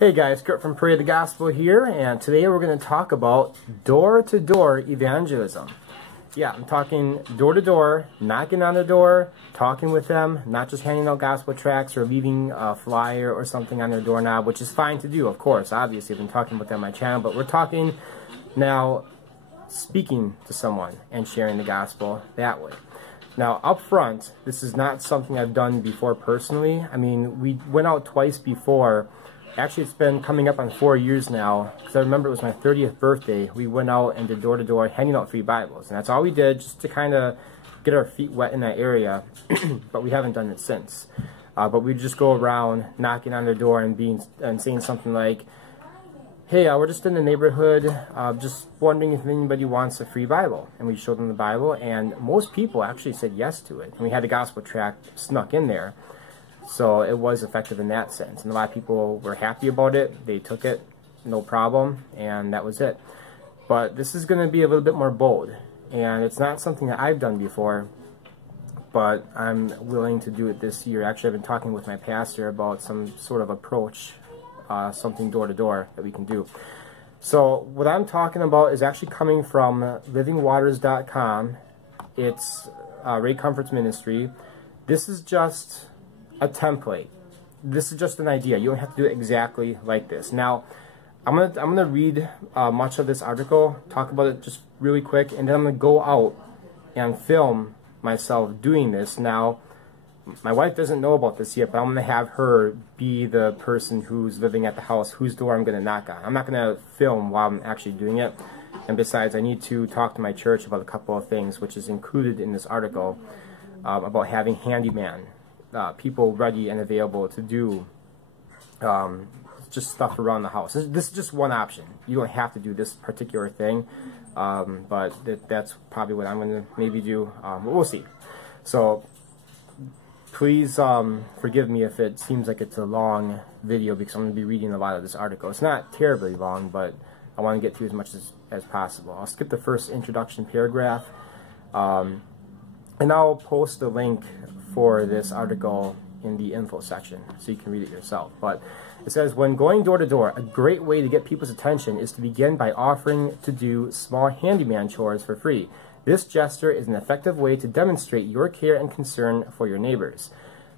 Hey guys, Kurt from Pray the Gospel here, and today we're going to talk about door-to-door evangelism. Yeah, I'm talking door-to-door, knocking on the door, talking with them, not just handing out gospel tracts or leaving a flyer or something on their doorknob, which is fine to do, of course. Obviously, I've been talking about that on my channel, but we're talking now speaking to someone and sharing the gospel that way. Now, up front, this is not something I've done before personally. I mean, we went out twice before. Actually, it's been coming up on 4 years now, because I remember it was my 30th birthday. We went out and did door-to-door, handing out free Bibles. And that's all we did, just to kind of get our feet wet in that area. But we haven't done it since. But we'd just go around knocking on their door and saying something like, hey, we're just in the neighborhood, just wondering if anybody wants a free Bible. And we showed them the Bible, and most people actually said yes to it. And we had the gospel tract snuck in there. So it was effective in that sense. And a lot of people were happy about it. They took it, no problem, and that was it. But this is going to be a little bit more bold. And it's not something that I've done before, but I'm willing to do it this year. Actually, I've been talking with my pastor about some sort of approach, something door-to-door that we can do. So what I'm talking about is actually coming from livingwaters.com. It's Ray Comfort's ministry. This is just a template. This is just an idea. You don't have to do it exactly like this. Now, I'm gonna read much of this article, talk about it just really quick, and then I'm gonna go out and film myself doing this. Now, my wife doesn't know about this yet, but I'm gonna have her be the person who's living at the house, whose door I'm gonna knock on. I'm not gonna film while I'm actually doing it. And besides, I need to talk to my church about a couple of things, which is included in this article, about having handyman. People ready and available to do just stuff around the house. This is just one option. You don't have to do this particular thing, but that's probably what I'm going to maybe do. But we'll see. So please forgive me if it seems like it's a long video, because I'm going to be reading a lot of this article. It's not terribly long, but I want to get through as much as possible. I'll skip the first introduction paragraph, and I'll post the link for this article in the info section so you can read it yourself. But it says, when going door to door, a great way to get people's attention is to begin by offering to do small handyman chores for free. This gesture is an effective way to demonstrate your care and concern for your neighbors.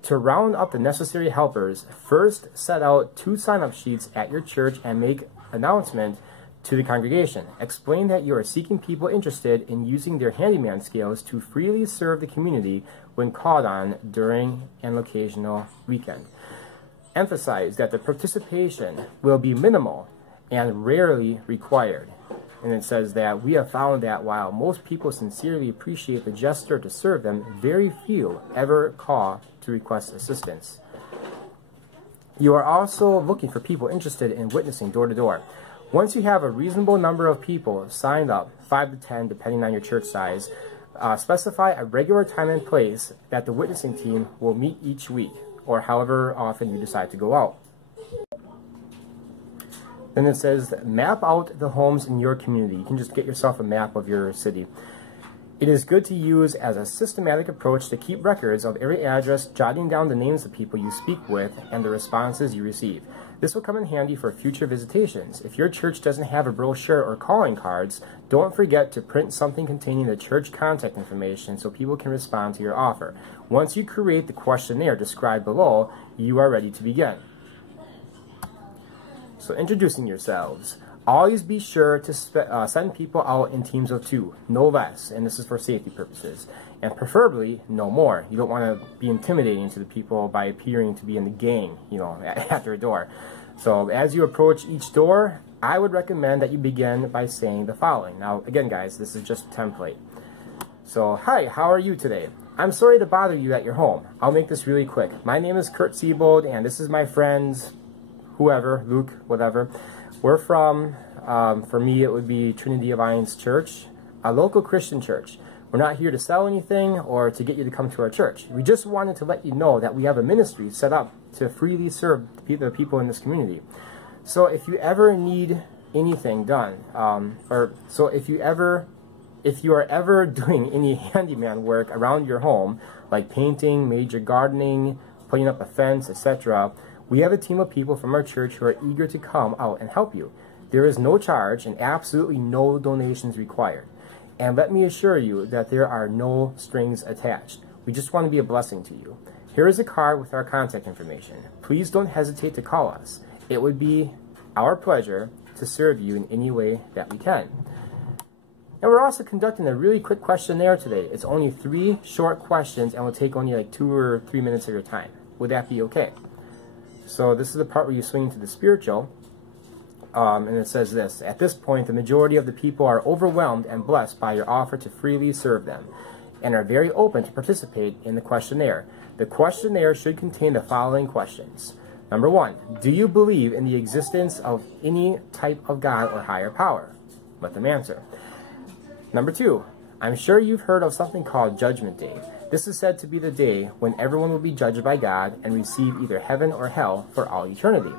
To round up the necessary helpers, first set out 2 sign-up sheets at your church and make announcement to the congregation. Explain that you are seeking people interested in using their handyman skills to freely serve the community when called on during an occasional weekend. Emphasize that the participation will be minimal and rarely required. And it says that we have found that while most people sincerely appreciate the gesture to serve them, very few ever call to request assistance. You are also looking for people interested in witnessing door to door. Once you have a reasonable number of people signed up, 5 to 10 depending on your church size, specify a regular time and place that the witnessing team will meet each week, or however often you decide to go out. Then it says, map out the homes in your community. You can just get yourself a map of your city. It is good to use as a systematic approach to keep records of every address, jotting down the names of people you speak with and the responses you receive. This will come in handy for future visitations. If your church doesn't have a brochure or calling cards, don't forget to print something containing the church contact information so people can respond to your offer. Once you create the questionnaire described below, you are ready to begin. So introducing yourselves. Always be sure to send people out in teams of 2, no less, and this is for safety purposes, and preferably no more. You don't want to be intimidating to the people by appearing to be in the gang, at their door. So as you approach each door, I would recommend that you begin by saying the following. Now, again, guys, this is just a template. So, hi, how are you today? I'm sorry to bother you at your home. I'll make this really quick. My name is Kurt Siebold, and this is my friends, whoever, Luke, whatever. We're from, for me, it would be Trinity Alliance Church, a local Christian church. We're not here to sell anything or to get you to come to our church. We just wanted to let you know that we have a ministry set up to freely serve the people in this community. So if you ever need anything done, if you are ever doing any handyman work around your home, like painting, major gardening, putting up a fence, etc., We have a team of people from our church who are eager to come out and help you. There is no charge and absolutely no donations required. And let me assure you that there are no strings attached. We just want to be a blessing to you. Here is a card with our contact information. Please don't hesitate to call us. It would be our pleasure to serve you in any way that we can. And we're also conducting a really quick questionnaire today. It's only 3 short questions and will take only like 2 or 3 minutes of your time. Would that be okay? So this is the part where you swing into the spiritual. And it says this: at this point, the majority of the people are overwhelmed and blessed by your offer to freely serve them and are very open to participate in the questionnaire. The questionnaire should contain the following questions. Number 1, do you believe in the existence of any type of God or higher power? Let them answer. Number 2, I'm sure you've heard of something called Judgment Day. This is said to be the day when everyone will be judged by God and receive either heaven or hell for all eternity.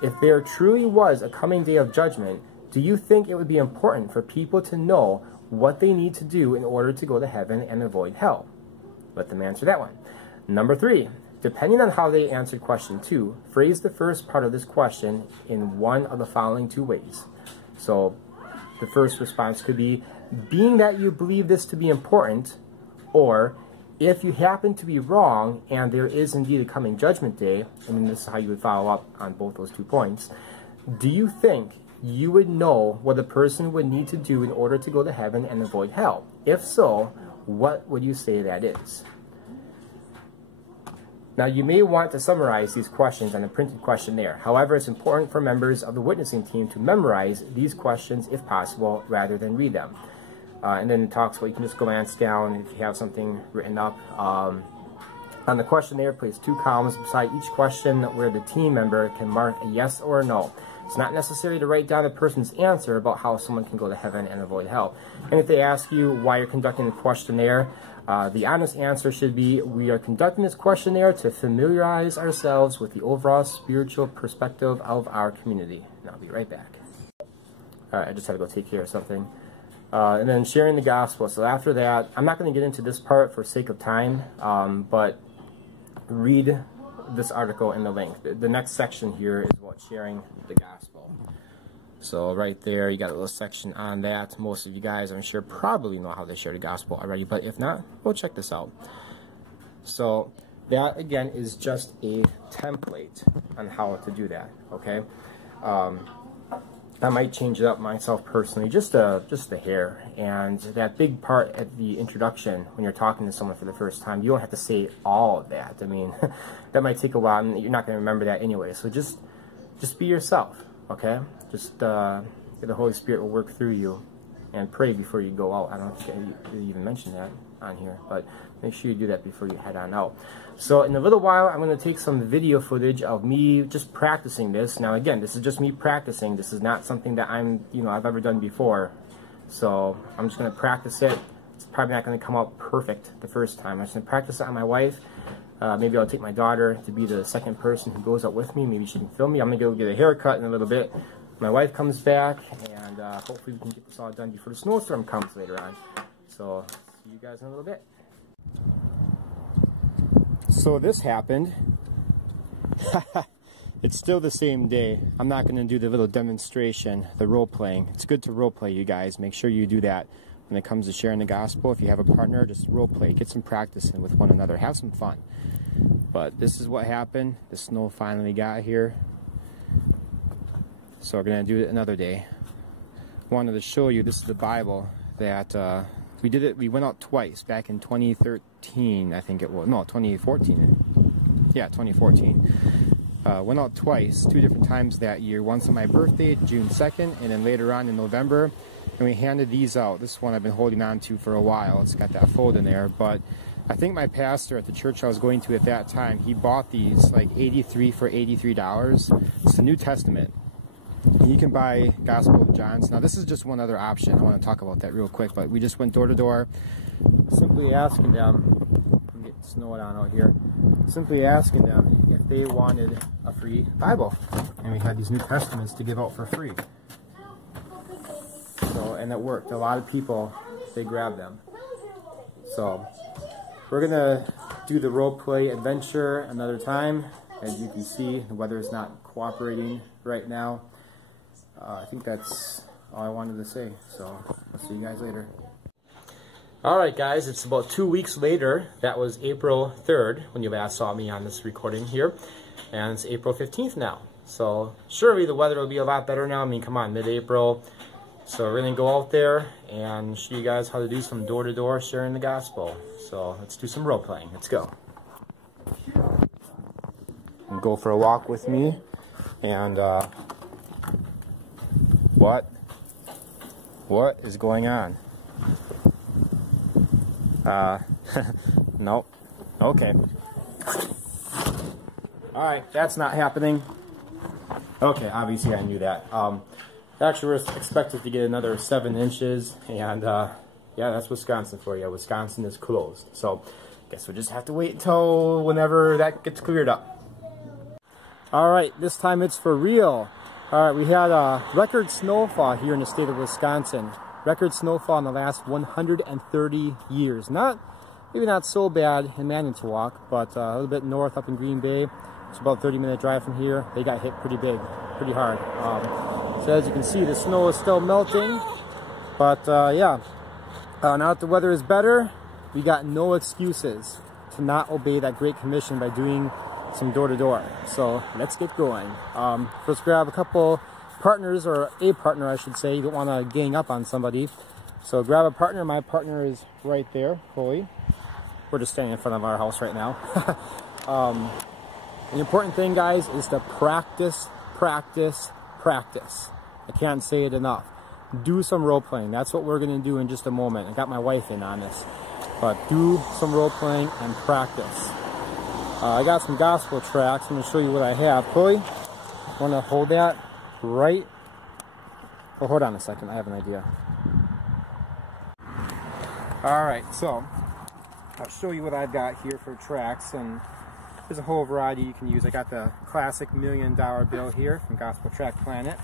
If there truly was a coming day of judgment, do you think it would be important for people to know what they need to do in order to go to heaven and avoid hell? Let them answer that one. Number 3, depending on how they answered question 2, phrase the first part of this question in one of the following 2 ways. So the first response could be, being that you believe this to be important, or if you happen to be wrong and there is indeed a coming judgment day, and this is how you would follow up on both those 2 points, do you think you would know what a person would need to do in order to go to heaven and avoid hell? If so, what would you say that is? Now, you may want to summarize these questions on a printed questionnaire. However, it's important for members of the witnessing team to memorize these questions if possible, rather than read them. And then it talks about you can just glance down if you have something written up. On the questionnaire, place 2 columns beside each question where the team member can mark a yes or a no. It's not necessary to write down a person's answer about how someone can go to heaven and avoid hell. And if they ask you why you're conducting the questionnaire, the honest answer should be, we are conducting this questionnaire to familiarize ourselves with the overall spiritual perspective of our community. And I'll be right back. Alright, I just had to go take care of something. And then sharing the gospel. So after that, I'm not going to get into this part for sake of time, but read this article in the link. The next section here is about sharing the gospel. So right there, you got a little section on that. Most of you guys, I'm sure, probably know how to share the gospel already, but if not, go check this out. So that, again, is just a template on how to do that, okay? I might change it up myself personally, just a hair. And that big part at the introduction, when you're talking to someone for the first time, you don't have to say all of that. I mean, that might take a while, and you're not going to remember that anyway. So just be yourself, okay? Just the Holy Spirit will work through you, and pray before you go out. I don't think I even mentioned that on here, but make sure you do that before you head on out. So in a little while, I'm going to take some video footage of me just practicing this. Now again, this is just me practicing. This is not something that I've ever done before. So I'm just going to practice it. It's probably not going to come out perfect the first time. I'm just going to practice it on my wife. Maybe I'll take my daughter to be the second person who goes out with me. Maybe she can film me. I'm going to go get a haircut in a little bit. My wife comes back, and hopefully we can get this all done before the snowstorm comes later on. So see you guys in a little bit. So this happened. It's still the same day. I'm not going to do the little demonstration, the role playing. It's good to role play, you guys. Make sure you do that when it comes to sharing the gospel. If you have a partner, just role play. Get some practice in with one another. Have some fun. But this is what happened. The snow finally got here. So we're going to do it another day. Wanted to show you, this is the Bible that we did it. We went out twice back in 2013, I think it was. No, 2014. Yeah, 2014. Went out twice, 2 different times that year. Once on my birthday, June 2nd, and then later on in November. And we handed these out. This one I've been holding on to for a while. It's got that fold in there. But I think my pastor at the church I was going to at that time, he bought these like 83 for $83. It's the New Testament. You can buy Gospel of John's. Now this is just one other option. I want to talk about that real quick, but we just went door to door, simply asking them, I'm getting snowed on out here, simply asking them if they wanted a free Bible. And we had these New Testaments to give out for free. So, and it worked. A lot of people, they grabbed them. So we're gonna do the role play adventure another time. As you can see, the weather is not cooperating right now. I think that's all I wanted to say, so I'll see you guys later. Alright guys, it's about 2 weeks later. That was April 3rd when you last saw me on this recording here, and it's April 15th now. So surely the weather will be a lot better now. I mean, come on, mid-April. So we're going to go out there and show you guys how to do some door-to-door sharing the gospel. So let's do some role-playing. Let's go. And go for a walk with me. And what is going on? Nope. Okay. Alright, that's not happening. Okay, obviously I knew that. Actually, we're expected to get another 7 inches, and yeah, that's Wisconsin for you. Wisconsin is closed, so guess we'll just have to wait until whenever that gets cleared up. Alright, this time it's for real. Alright, we had a record snowfall here in the state of Wisconsin. Record snowfall in the last 130 years. Maybe not so bad in Manitowoc, but a little bit north up in Green Bay. It's about a 30-minute drive from here. They got hit pretty big, pretty hard. So as you can see, the snow is still melting. But yeah, now that the weather is better, we got no excuses to not obey that Great Commission by doing some door-to-door. So let's get going. First grab a couple partners, or a partner I should say. You don't want to gang up on somebody. So grab a partner. My partner is right there, Chloe. We're just standing in front of our house right now. The important thing, guys, is to practice, practice, practice. I can't say it enough. Do some role-playing. That's what we're going to do in just a moment. I got my wife in on this. But do some role-playing and practice. I got some gospel tracts. I'm going to show you what I have. Chloe, want to hold that right? Oh, hold on a second. I have an idea. Alright, so I'll show you what I've got here for tracts, and there's a whole variety you can use. I got the classic $1 Million Bill here from Gospel Tract Planet.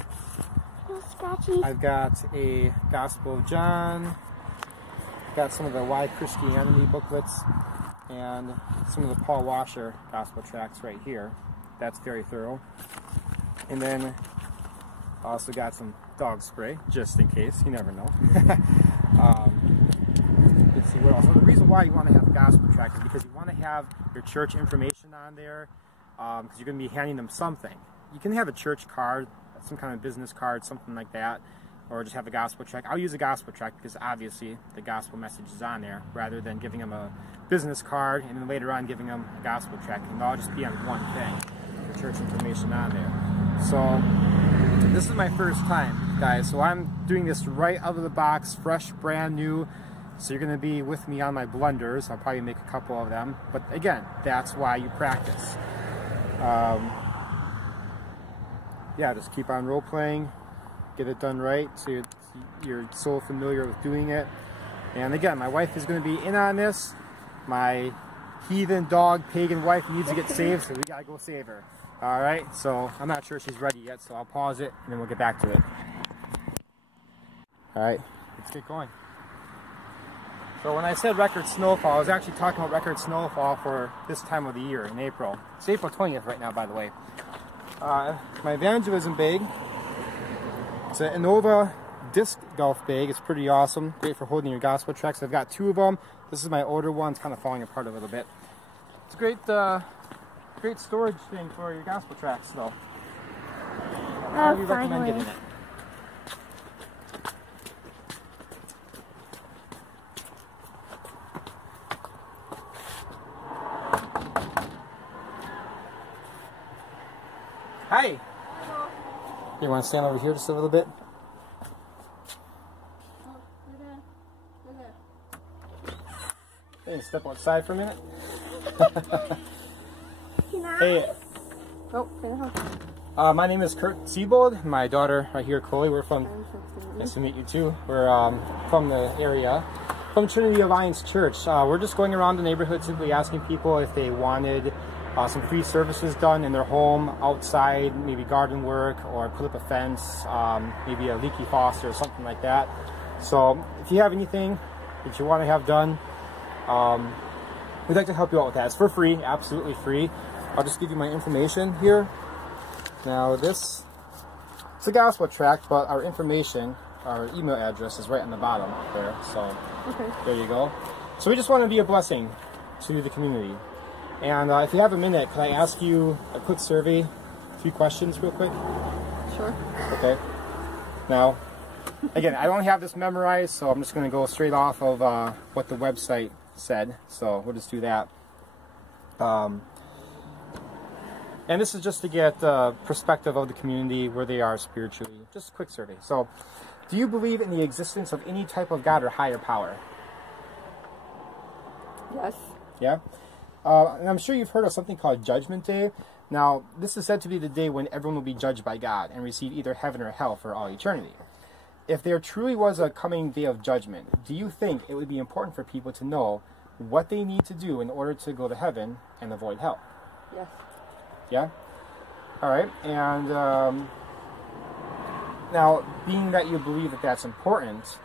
I've got a Gospel of John. Got some of the Why Christianity booklets, and some of the Paul Washer Gospel Tracts right here. That's very thorough. And then I also got some dog spray, just in case. You never know. Let's see what else. So the reason why you want to have a gospel tract is because you want to have your church information on there, because you're going to be handing them something. You can have a church card, some kind of business card, something like that, or just have a gospel tract. I'll use a gospel tract because obviously the gospel message is on there, rather than giving them a business card and then later on giving them a gospel tract. And it'll all just be on one thing, the church information on there. So this is my first time, guys, so I'm doing this right out of the box, fresh, brand new. So you're going to be with me on my blunders. I'll probably make a couple of them. But again, that's why you practice. Yeah, just keep on role-playing. Get it done right so you're so familiar with doing it. And again, my wife is going to be in on this. My heathen dog, pagan wife needs to get saved, so we got to go save her. Alright, so I'm not sure she's ready yet, so I'll pause it and then we'll get back to it. Alright, let's get going. So when I said record snowfall, I was actually talking about record snowfall for this time of the year, in April. It's April 20th right now, by the way. My evangelism bag, it's an Innova disc golf bag. It's pretty awesome. Great for holding your gospel tracts. I've got 2 of them. This is my older one. It's kind of falling apart a little bit. It's a great storage thing for your gospel tracts, though. I highly recommend getting it. Hi! Hello. You want to stand over here just a little bit? Hey, step outside for a minute. Hey. Oh, my name is Kurt Siebold. My daughter right here, Chloe. We're from, nice to meet you too. We're from the area, from Trinity Alliance Church. We're just going around the neighborhood simply asking people if they wanted some free services done in their home, outside, maybe garden work, or put up a fence, maybe a leaky faucet or something like that. So if you have anything that you want to have done, we'd like to help you out with that. It's for free, absolutely free. I'll just give you my information here. Now this, it's a gospel tract, but our information, our email address is right on the bottom there. So there you go. So we just want to be a blessing to the community. And if you have a minute, can I ask you a quick survey, 3 questions real quick? Sure. Okay. Now, again, I don't have this memorized, so I'm just going to go straight off of what the website said. So we'll just do that. And this is just to get perspective of the community, where they are spiritually. Just a quick survey. So, do you believe in the existence of any type of God or higher power? Yes. Yeah? And I'm sure you've heard of something called Judgment Day. Now, this is said to be the day when everyone will be judged by God and receive either heaven or hell for all eternity. If there truly was a coming day of judgment, do you think it would be important for people to know what they need to do in order to go to heaven and avoid hell? Yes. Yeah? All right. And now, being that you believe that that's important,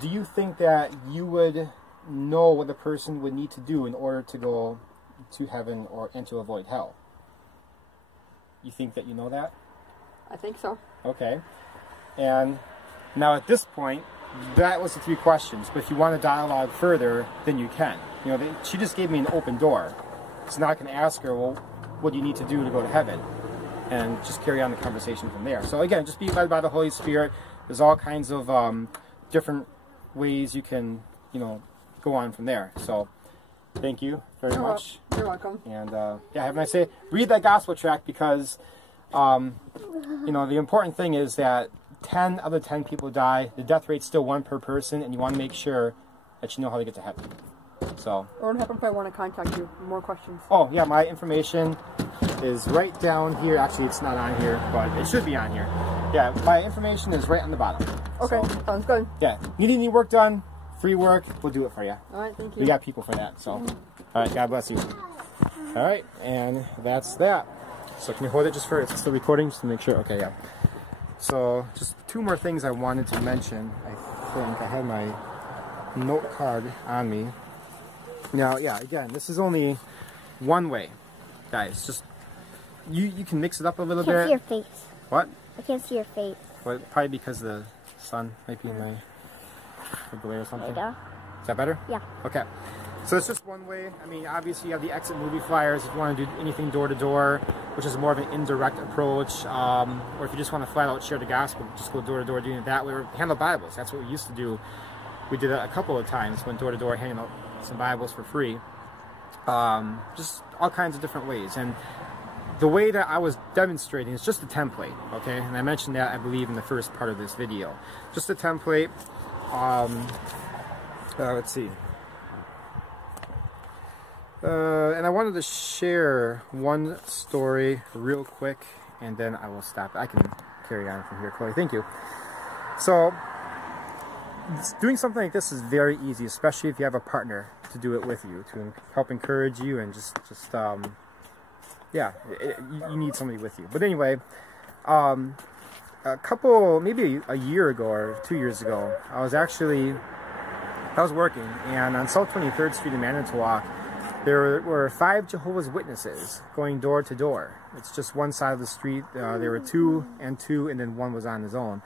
do you think that you would know what the person would need to do in order to go to heaven and to avoid hell? You think that you know that? I think so. Okay. And now at this point, that was the 3 questions. But if you want to dialogue further, then you can. You know, she just gave me an open door. So now I can ask her, well, what do you need to do to go to heaven? And just carry on the conversation from there. So again, just be led by the Holy Spirit. There's all kinds of different ways you can, you know, go on from there. So thank you very much. You're welcome. And yeah, have a nice day. Read that gospel tract, because you know, the important thing is that 10 out of 10 people die. The death rate's still 1 per person, and you want to make sure that you know how to get to heaven. So what happens if I want to contact you? More questions? Oh yeah, my information is right down here. Actually, it's not on here, but it should be on here. Yeah, my information is right on the bottom. Okay, so, sounds good. Yeah, need any work done, free work, we'll do it for you. All right, thank you. We got people for that. So, all right, God bless you. All right, and that's that. So can you hold it just for, it's still recording, just to make sure? Okay, yeah. So just 2 more things I wanted to mention. I think I have my note card on me. Now, yeah, again, this is only one way, guys. Just you can mix it up a little bit. I can't see your face. What? I can't see your face. Well, probably because the sun might be in my glare or something. There you go. Is that better? Yeah. Okay. So it's just one way. I mean, obviously you have the exit movie flyers if you want to do anything door to door, which is more of an indirect approach. Or if you just want to flat out share the gospel, just go door to door doing it that way. Or handle Bibles. That's what we used to do. We did that a couple of times, went door to door handing out some Bibles for free. Just all kinds of different ways. And the way that I was demonstrating is just a template, okay? And I mentioned that, I believe, in the first part of this video. Just a template. Let's see. And I wanted to share one story real quick, and then I will stop. I can carry on from here, Chloe. Thank you. So, doing something like this is very easy, especially if you have a partner to do it with you, to help encourage you, and yeah, you need somebody with you. But anyway, maybe a year ago or 2 years ago, I was working, and on South 23rd Street in Manitowoc, there were 5 Jehovah's Witnesses going door to door. It's just one side of the street. There were 2 and 2, and then one was on his own.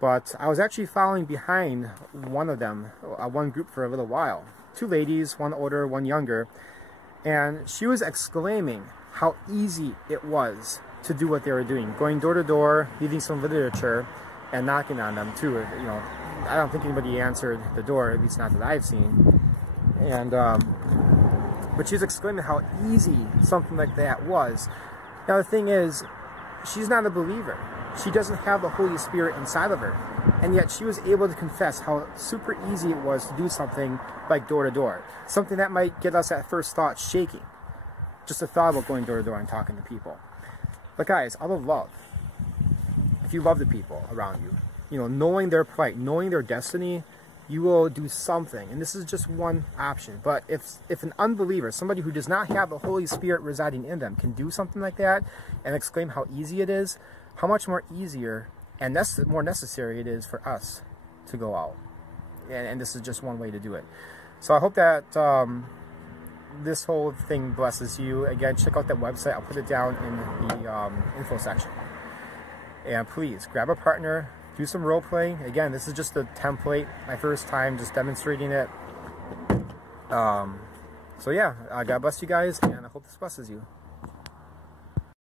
But I was actually following behind one of them, one group, for a little while. 2 ladies, one older, one younger, and she was exclaiming how easy it was to do what they were doing, going door to door, reading some literature, and knocking on them too. You know, I don't think anybody answered the door, at least not that I've seen. And but she's exclaiming how easy something like that was. Now the thing is, she's not a believer. She doesn't have the Holy Spirit inside of her. And yet she was able to confess how super easy it was to do something like door to door. Something that might get us at first thought shaking. Just the thought about going door to door and talking to people. But guys, out of love, if you love the people around you, you know, knowing their plight, knowing their destiny, you will do something. And this is just one option. But if an unbeliever, somebody who does not have the Holy Spirit residing in them, can do something like that and exclaim how easy it is, how much more easier and more necessary it is for us to go out. And this is just one way to do it. So I hope that this whole thing blesses you, again, check out that website. I'll put it down in the info section. And please grab a partner, do some role playing. Again, this is just a template, my first time just demonstrating it. So yeah, God bless you guys, and I hope this blesses you.